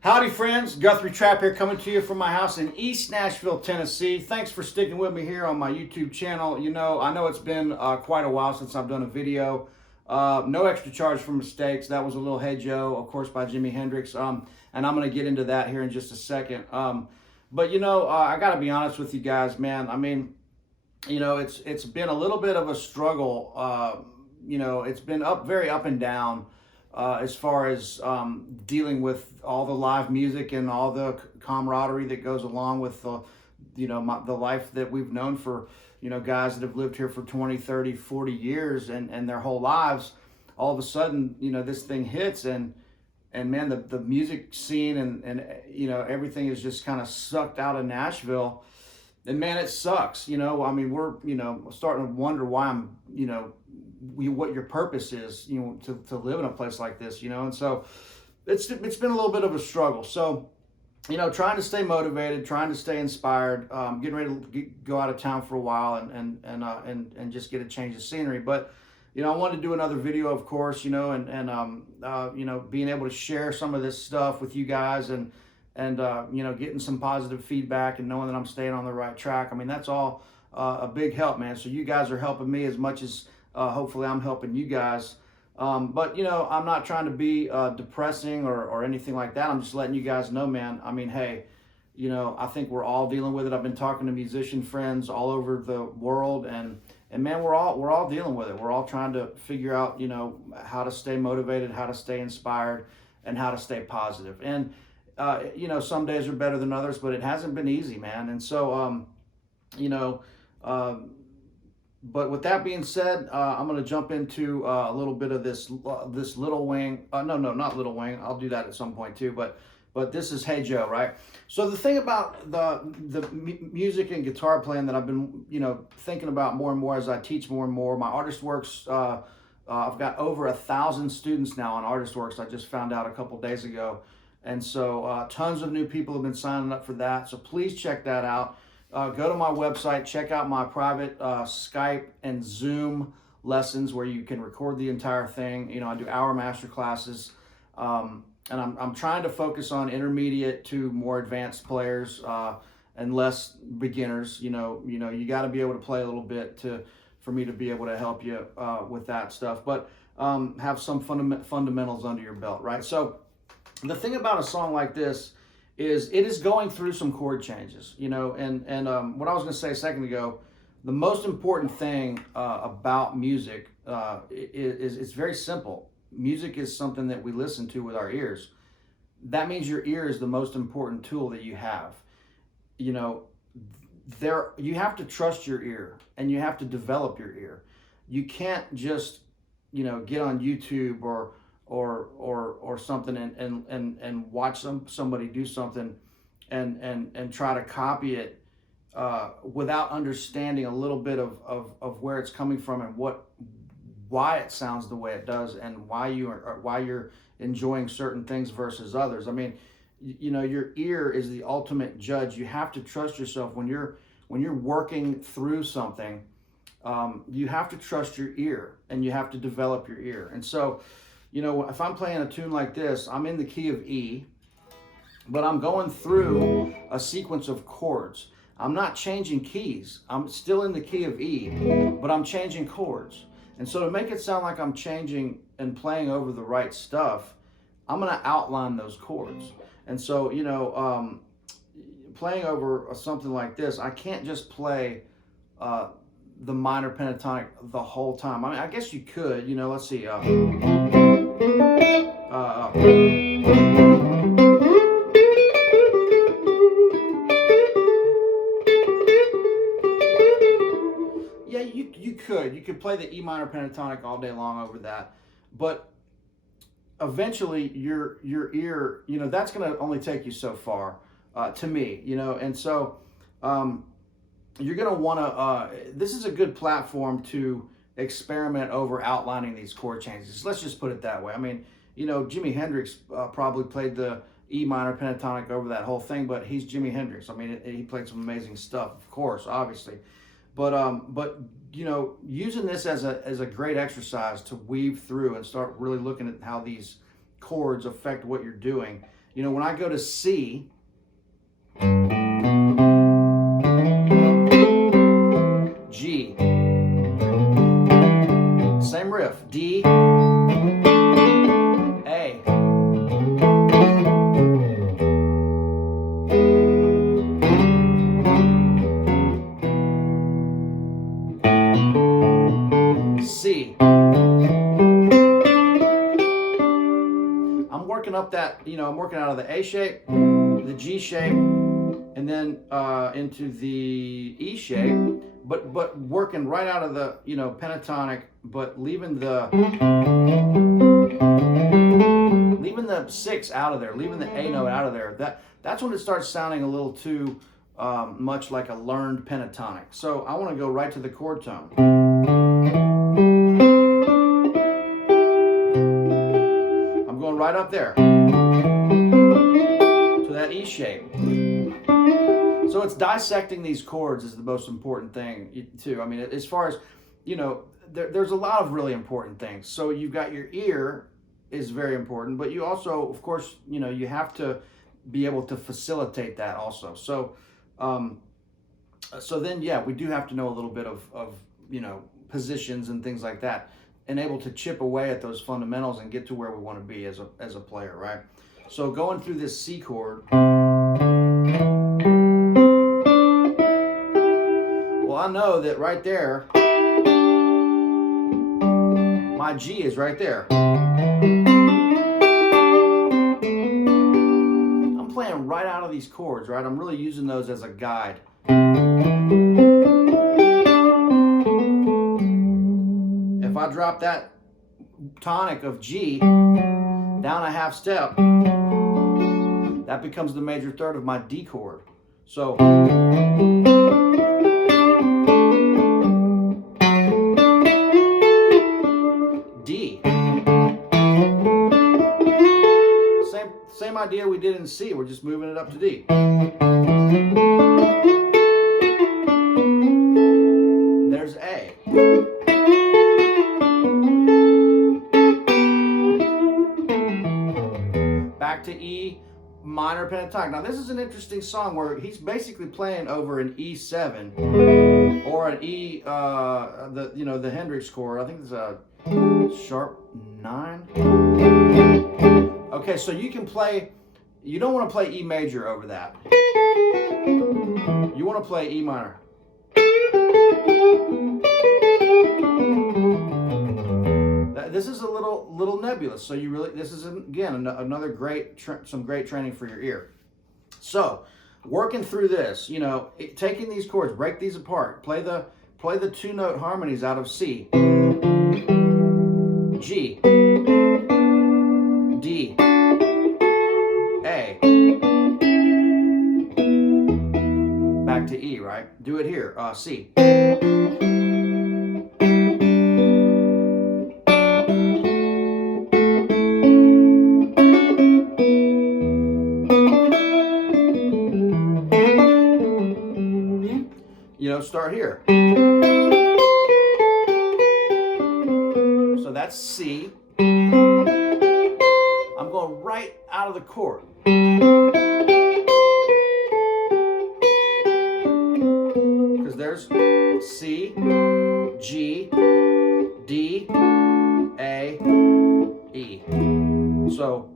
Howdy friends, Guthrie Trapp here coming to you from my house in East Nashville, Tennessee. Thanks for sticking with me here on my YouTube channel. You know, I know it's been quite a while since I've done a video. No extra charge for mistakes. That was a little Hey Joe, of course, by Jimi Hendrix. And I'm going to get into that here in just a second. But you know, I got to be honest with you guys, man. I mean, you know, it's been a little bit of a struggle. You know, it's been very up and down. As far as dealing with all the live music and all the camaraderie that goes along with the, you know, the life that we've known for, you know, guys that have lived here for 20, 30, 40 years and their whole lives. All of a sudden, you know, this thing hits and man, the music scene and you know, everything is just kind of sucked out of Nashville. And man, it sucks. You know, I mean, we're, you know, starting to wonder why I'm, you know, what your purpose is, you know, to live in a place like this, you know. And so it's been a little bit of a struggle. So, you know, trying to stay motivated, trying to stay inspired, getting ready to go out of town for a while and just get a change of scenery. But, you know, I wanted to do another video, of course, you know, you know, being able to share some of this stuff with you guys and you know, getting some positive feedback and knowing that I'm staying on the right track. I mean, that's all a big help, man. So you guys are helping me as much as hopefully I'm helping you guys. But, you know, I'm not trying to be depressing or anything like that. I'm just letting you guys know, man. I mean, hey, you know, I think we're all dealing with it. I've been talking to musician friends all over the world, and man, we're all dealing with it. We're all trying to figure out, you know, how to stay motivated, how to stay inspired, and how to stay positive. And you know, some days are better than others, but it hasn't been easy, man. And so, you know, but with that being said, I'm going to jump into a little bit of this Little Wing. No, not Little Wing. I'll do that at some point too. But this is Hey Joe, right? So the thing about the music and guitar playing that I've been, you know, thinking about more and more as I teach more and more. My Artist Works, I've got over 1,000 students now on Artist Works. I just found out a couple days ago. And so tons of new people have been signing up for that. So please check that out. Go to my website, check out my private Skype and Zoom lessons where you can record the entire thing. You know, I do hour master classes. And I'm trying to focus on intermediate to more advanced players. unless beginners, you got to be able to play a little bit for me to be able to help you with that stuff. But have some fundamentals under your belt, right? So the thing about a song like this is it is going through some chord changes, and what I was going to say a second ago, the most important thing about music is it's very simple. Music is something that we listen to with our ears. That means your ear is the most important tool that you have. You have to trust your ear, and you have to develop your ear. You can't just get on YouTube or something and watch somebody do something and try to copy it without understanding a little bit of where it's coming from and why it sounds the way it does, and why you're enjoying certain things versus others. I mean, your ear is the ultimate judge. You have to trust yourself when you're working through something. You have to trust your ear, and you have to develop your ear. And so, if I'm playing a tune like this, I'm in the key of E, but I'm going through a sequence of chords. I'm not changing keys. I'm still in the key of E, but I'm changing chords. And so to make it sound like I'm changing and playing over the right stuff, I'm going to outline those chords. And so, playing over something like this, I can't just play the minor pentatonic the whole time. I mean, I guess you could, let's see. Yeah, you could play the E minor pentatonic all day long over that, but eventually your ear, that's going to only take you so far, to me, and so you're going to want to, this is a good platform to experiment over outlining these chord changes. Let's just put it that way. I mean, Jimi Hendrix probably played the E minor pentatonic over that whole thing, but he's Jimi Hendrix. I mean, he played some amazing stuff, of course, obviously. But using this as a great exercise to weave through and start really looking at how these chords affect what you're doing. When I go to C, G, same riff, D, A, C. I'm working up that, I'm working out of the A shape, the G shape, and then into the E shape, but working right out of the, pentatonic, but leaving the 6 out of there, leaving the A note out of there. That's when it starts sounding a little too much like a learned pentatonic. So I want to go right to the chord tone. I'm going right up there to that E shape. So it's dissecting these chords is the most important thing too. I mean, as far as, there's a lot of really important things. So you've got your ear is very important, but you also, of course, you have to be able to facilitate that also. So, so then, yeah, we do have to know a little bit of positions and things like that, and able to chip away at those fundamentals and get to where we want to be as a player, right? So going through this C chord, well, I know that right there, my G is right there. I'm playing right out of these chords, right? I'm really using those as a guide. If I drop that tonic of G down a half step, that becomes the major third of my D chord. So D. Same idea we did in C. We're just moving it up to D. There's A. Back to E minor pentatonic. Now this is an interesting song where he's basically playing over an E7 or an E, the Hendrix chord. I think it's a sharp 9. Okay, so you can play, you don't want to play E major over that. You want to play E minor. This is a little nebulous, so you really, this is again another great some great training for your ear. So working through this, you know, taking these chords, break these apart, play the 2-note harmonies out of C, G, D, A, back to E, right? Do it here, C. You know, start here. So that's C. I'm going right out of the chord. Because there's C, G, D, A, E. So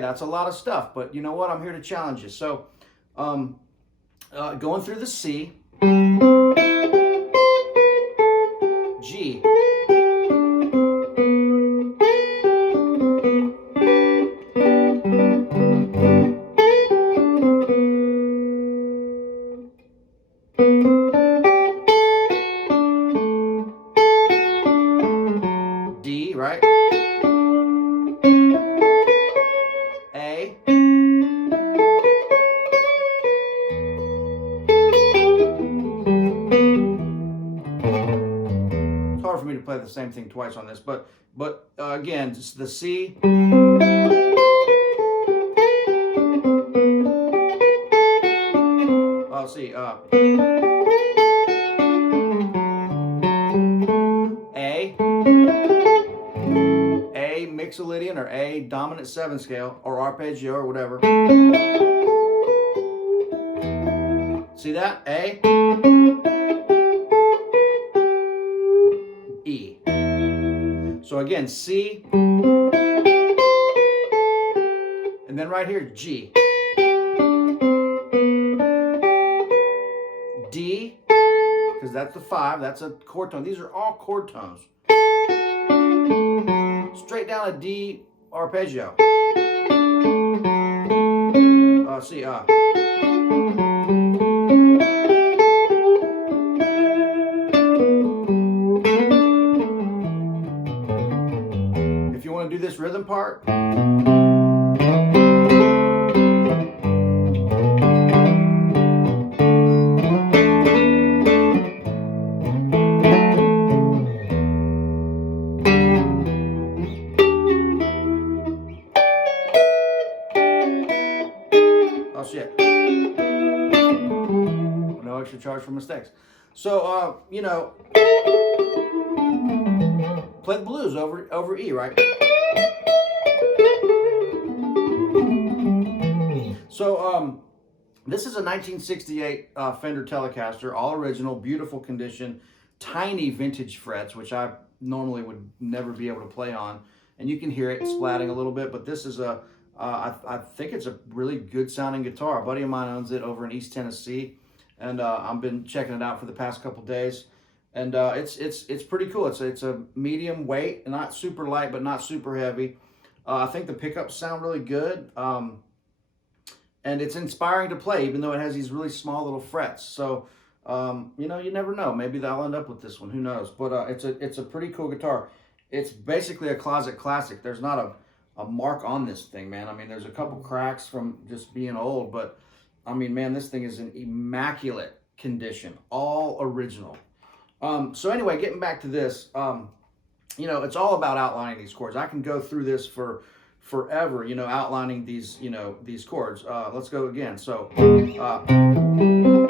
that's a lot of stuff, but you know what? I'm here to challenge you. So, going through the C, G, D, right? A, it's hard for me to play the same thing twice on this, but again, just the C, C, A Mixolydian or A dominant 7 scale or arpeggio or whatever. See that? A, E. So again, C, and then right here, G. D, because that's the 5, that's a chord tone. These are all chord tones. Straight down a D arpeggio. C, If you want to do this rhythm part, shit. No extra charge for mistakes. So, you know, play the blues over E, right? So, this is a 1968 Fender Telecaster, all original, beautiful condition, tiny vintage frets, which I normally would never be able to play on. And you can hear it splatting a little bit, but this is a I think it's a really good sounding guitar. A buddy of mine owns it over in East Tennessee, and I've been checking it out for the past couple days, and it's pretty cool. It's a medium weight, not super light, but not super heavy. I think the pickups sound really good, and it's inspiring to play, even though it has these really small little frets. So you know, you never know. Maybe I'll end up with this one. Who knows? But it's a pretty cool guitar. It's basically a closet classic. There's not a mark on this thing, man. I mean, there's a couple cracks from just being old, but I mean, man, this thing is in immaculate condition, all original. So anyway, getting back to this, you know, it's all about outlining these chords. I can go through this for forever, you know, outlining these, you know, these chords. Let's go again. So, you know,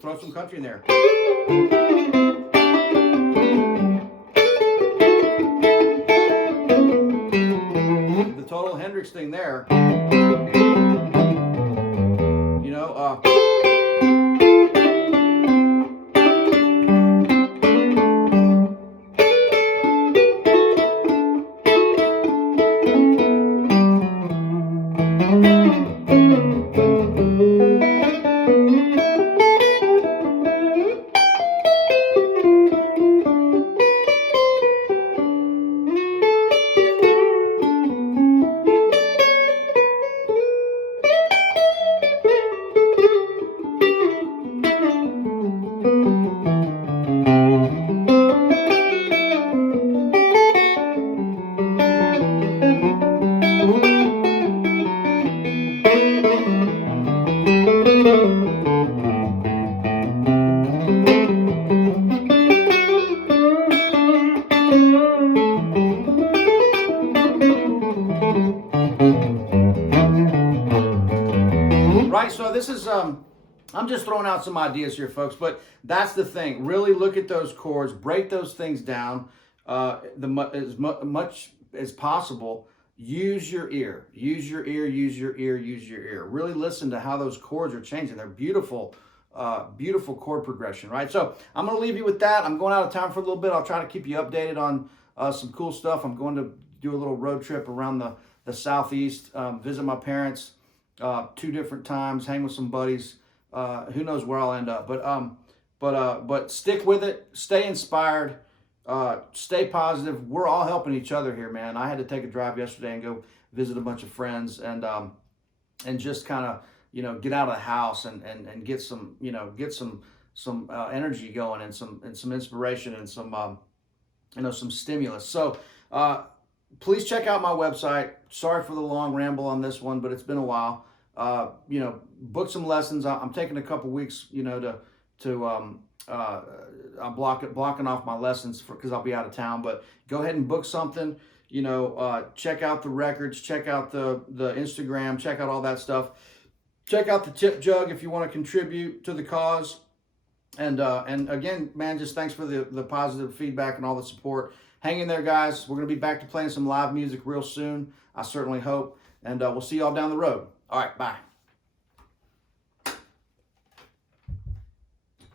throw some country in there. The total Hendrix thing there. You know, right, so this is, I'm just throwing out some ideas here, folks, but that's the thing. Really look at those chords, break those things down as much as possible. Use your ear, use your ear, use your ear, use your ear. Really listen to how those chords are changing. They're beautiful, beautiful chord progression, right? So I'm going to leave you with that. I'm going out of town for a little bit. I'll try to keep you updated on some cool stuff. I'm going to do a little road trip around the Southeast, visit my parents 2 different times, hang with some buddies. Who knows where I'll end up, but stick with it, stay inspired, stay positive. We're all helping each other here, man. I had to take a drive yesterday and go visit a bunch of friends and just kind of, you know, get out of the house and get some, you know, get some energy going and some inspiration and some you know, some stimulus. So please check out my website. Sorry for the long ramble on this one, but it's been a while. You know, book some lessons. I'm taking a couple weeks, you know, I'm blocking off my lessons because I'll be out of town. But go ahead and book something. You know, check out the records, check out the Instagram, check out all that stuff. Check out the tip jug if you want to contribute to the cause. And again, man, just thanks for the positive feedback and all the support. Hang in there, guys. We're going to be back to playing some live music real soon. I certainly hope. And we'll see y'all down the road. All right, bye.